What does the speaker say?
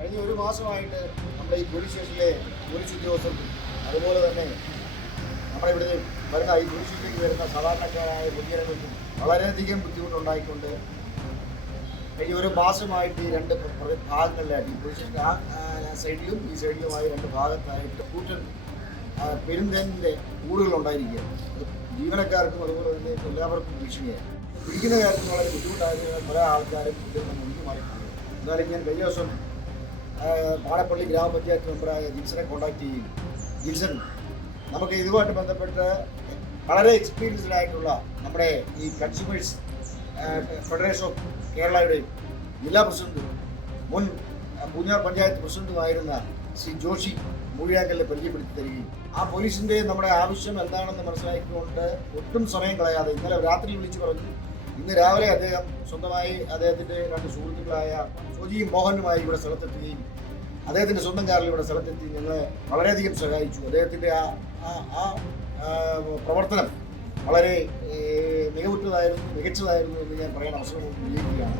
കഴിഞ്ഞ ഒരു മാസമായിട്ട് നമ്മുടെ ഈ പോലീസ് സ്റ്റേഷനിലെ പോലീസ് ഉദ്യോഗസ്ഥർ അതുപോലെ തന്നെ നമ്മുടെ ഇവിടെ വരുന്ന ഈ പോലീസ് സ്റ്റേഷനിലേക്ക് വരുന്ന സാധാരണക്കാരായ പൊതുജനങ്ങൾക്കും വളരെയധികം ബുദ്ധിമുട്ടുണ്ടായിക്കൊണ്ട് കഴിഞ്ഞ ഒരു മാസമായിട്ട് ഈ രണ്ട് ഭാഗങ്ങളിലായിട്ട് ഈ പോലീസ് സ്റ്റേഷന്റെ ആ സൈഡിലും ഈ സൈഡിലുമായി രണ്ട് ഭാഗത്തായിട്ട് ആ, പെരുന്തേനിന്റെ കൂടുകൾ അത് ജീവനക്കാർക്കും അതുപോലെ തന്നെ എല്ലാവർക്കും ഭീഷണിയാണ് പിടിക്കുന്ന കാര്യത്തിൽ വളരെ ബുദ്ധിമുട്ടായിരുന്നു പല ആൾക്കാരും ഇതിൽ നിന്ന് മുന്നിൽ മാറിയിട്ടുണ്ട്. എന്നാലും ഞാൻ കഴിഞ്ഞ ദിവസം പാടപ്പള്ളി ഗ്രാമപഞ്ചായത്ത് മെമ്പറായ ജിൻസനെ കോൺടാക്ട് ചെയ്യും ജിൻസൺ നമുക്ക് ഇതുമായിട്ട് ബന്ധപ്പെട്ട് വളരെ എക്സ്പീരിയൻസ്ഡ് ആയിട്ടുള്ള നമ്മുടെ ഈ കൺസ്യൂമേഴ്സ് ഫെഡറേഷൻ ഓഫ് കേരളയുടെയും ജില്ലാ പ്രസിഡന്റ് മുൻ പൂഞ്ഞാർ പഞ്ചായത്ത് പ്രസിഡന്റുമായിരുന്ന ശ്രീ ജോഷി മൂഴിയാങ്കലിനെ പരിചയപ്പെടുത്തി തരികയും. ആ പോലീസിന്റെ നമ്മുടെ ആവശ്യം എന്താണെന്ന് മനസ്സിലാക്കിക്കൊണ്ട് ഒട്ടും സമയം കളയാതെ ഇന്നലെ രാത്രി വിളിച്ചു പറഞ്ഞു ഇന്ന് രാവിലെ അദ്ദേഹം സ്വന്തമായി അദ്ദേഹത്തിന്റെ രണ്ട് സുഹൃത്തുക്കളായ സോജിയും മോഹനുമായി ഇവിടെ സ്ഥലത്തെത്തുകയും അദ്ദേഹത്തിന്റെ സ്വന്തം കാറിൽ ഇവിടെ സ്ഥലത്തെത്തി ഞങ്ങളെ വളരെയധികം സഹായിച്ചു. അദ്ദേഹത്തിന്റെ ആ ആ- പ്രവർത്തനം വളരെ മികവുറ്റതായിരുന്നു മികച്ചതായിരുന്നു എന്ന് ഞാൻ പറയാൻ അവസരം ഉപയോഗിക്കുകയാണ്